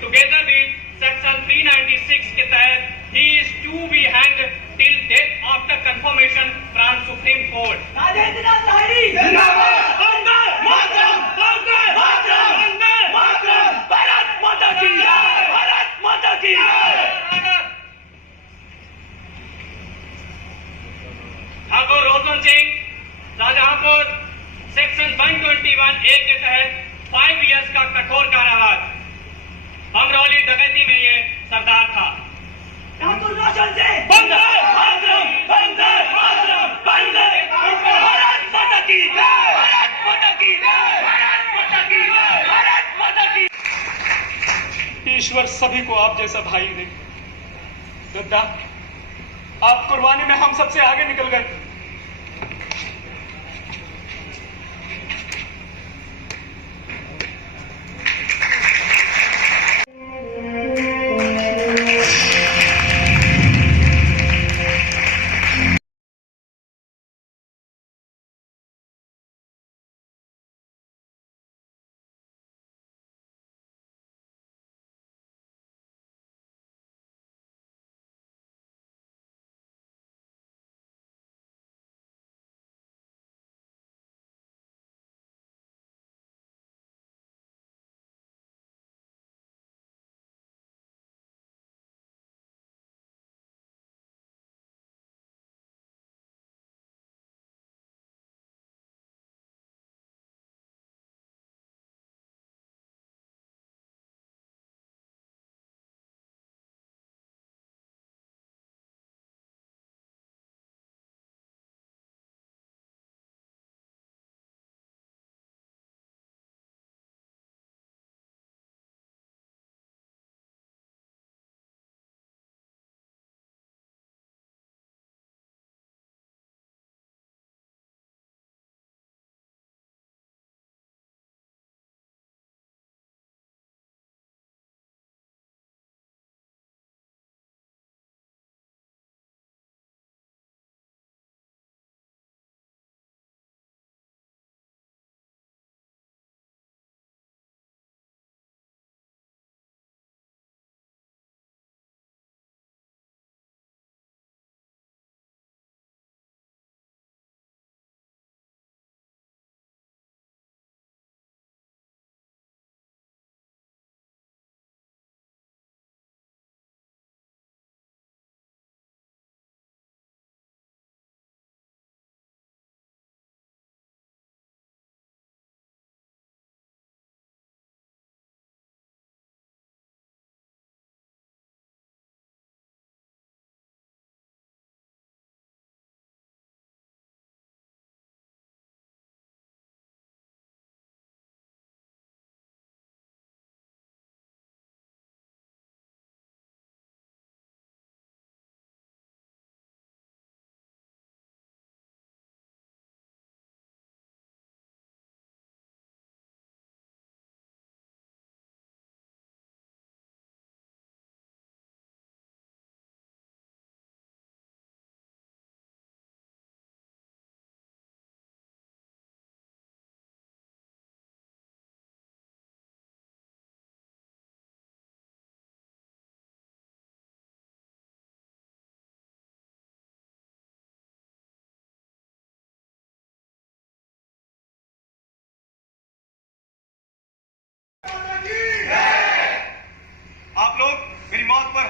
together with section 396 के तहत he is to be hanged till death after confirmation from Supreme Court. Rajendra Nath Lahiri जिंदाबाद, वंदे मातरम, वंदे मातरम, वंदे मातरम, भारत माता की जय, भारत माता की जय। ठाकुर रोशन सिंह शाहजहांपुर सेक्शन 121A के तहत 5 इयर्स का कठोर कारावास। बमरौली डकैती में ये सरदार था। ठाकुर रोशन सिंह वंदे मातरम, वंदे मातरम, वंदे भारत माता की जय, भारत माता की जय, भारत माता की जय, भारत माता की। ईश्वर सभी को आप जैसा भाई दे। दद्दा, आप कुर्बानी में हम सबसे आगे निकल गए।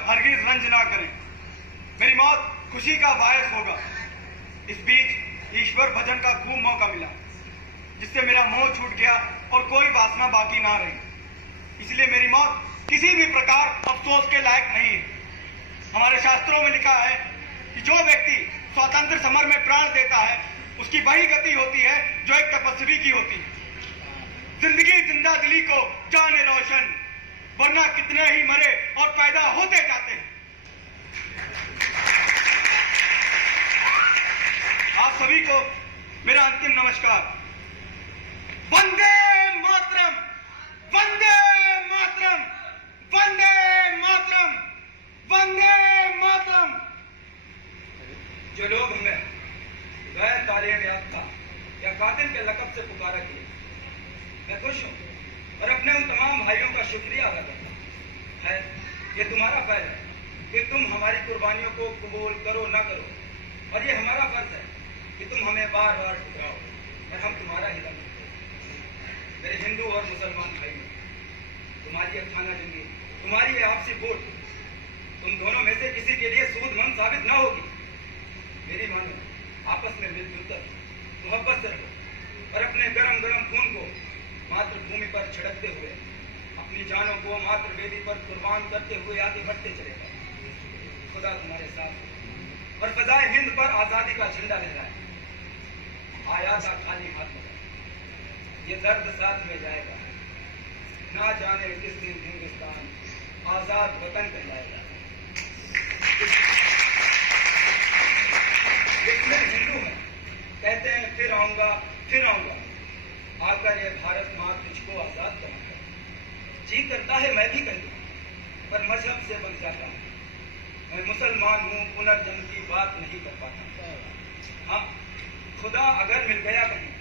हरगिज रंज ना करें। मेरी मौत खुशी का बायस होगा। इस बीच ईश्वर भजन का खूब मौका मिला, जिससे मेरा मोह छूट गया और कोई वासना बाकी ना रही। इसलिए मेरी मौत किसी भी प्रकार अफसोस के लायक नहीं है। हमारे शास्त्रों में लिखा है कि जो व्यक्ति स्वतंत्र समर में प्राण देता है, उसकी वही गति होती है जो एक तपस्वी की होती है। जिंदगी जिंदा दिली को जाने रोशन, वरना कितने ही मरे और पैदा होते जाते हैं। आप सभी को मेरा अंतिम नमस्कार। वंदे मातरम, वंदे मातरम, वंदे मातरम, वंदे मातरम। जो लोग हमें गैर तालीम याफ्ता या कातिल के लक़ब से पुकारा किए, मैं खुश हूं और अपने उन तमाम भाइयों का शुक्रिया अदा करता हूं। है ये तुम्हारा फर्ज है कि तुम हमारी कुर्बानियों को कबूल करो ना करो, और ये हमारा फर्ज है कि तुम हमें बार बार ठुकराओ और हम तुम्हारा ही दम। मेरे हिंदू और मुसलमान भाइयों, तुम्हारी अखाना जंगी, तुम्हारी ये आपसी वोट तुम दोनों में से किसी के लिए सूदमंद साबित ना होगी। मेरी मानो, आपस में मिलजुल कर मोहब्बत से रहो और अपने गरम गरम खून को मातृभूमि पर छिड़कते हुए अपनी जानों को मातृवेदी पर कुर्बान करते हुए आगे बढ़ते चलेगा। खुदा तुम्हारे साथ और फजाए हिंद पर आजादी का झंडा लहराए। आया था खाली हाथ में, ये दर्द साथ में जाएगा। ना जाने किस दिन हिंदुस्तान आजाद वतन कहलाएगा। इसमें हिंदू हैं, कहते हैं फिर आऊंगा, फिर आऊंगा। आकर ये भारत माँ तुझको आजाद बनाकर। जी करता है मैं भी कहूँ, पर मजहब से बन जाता हूँ। मैं मुसलमान हूँ, पुनर्जन्म की बात नहीं कर पाता। हाँ, खुदा अगर मिल गया कहीं,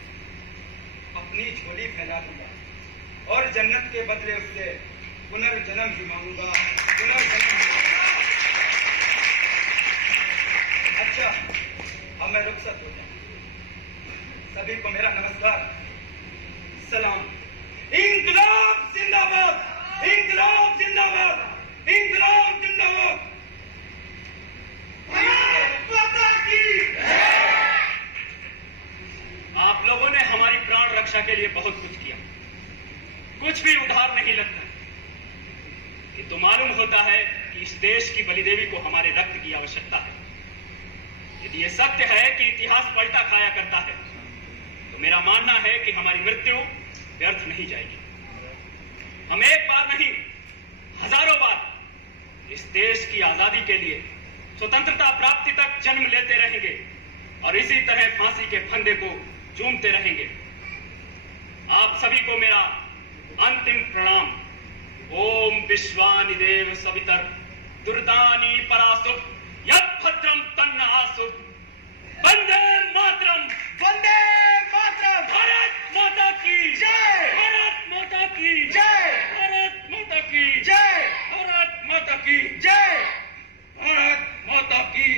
अपनी झोली फैला दूंगा और जन्नत के बदले उससे पुनर्जन्म ही मांगूंगा, पुनर्जन्म ही मांगूंगा। अच्छा, अब मैं रुखसत हो जाऊं। सभी को मेरा नमस्कार, सलाम। इंकलाब जिंदाबाद, इंकलाब जिंदाबाद, इंकलाब जिंदाबाद। आप लोगों ने हमारी प्राण रक्षा के लिए बहुत कुछ किया, कुछ भी उधार नहीं लगता। ये तो मालूम होता है कि इस देश की बलिदेवी को हमारे रक्त की आवश्यकता है। यदि ये सत्य है कि इतिहास पलटा खाया करता है, तो मेरा मानना है कि हमारी मृत्यु व्यर्थ नहीं जाएगी। हम एक बार नहीं, हजारों बार इस देश की आजादी के लिए, स्वतंत्रता प्राप्ति तक जन्म लेते रहेंगे और इसी तरह फांसी के फंदे को चूमते रहेंगे। आप सभी को मेरा अंतिम प्रणाम। ओम विश्वानि देव सवितर दुर्दानी परासुर यत् भद्रम तन्न आसुर। वंदे मातरम, वंदे मातरम। भारत माता की जय, भारत माता की जय, भारत माता की जय, भारत माता की जय। भारत माता की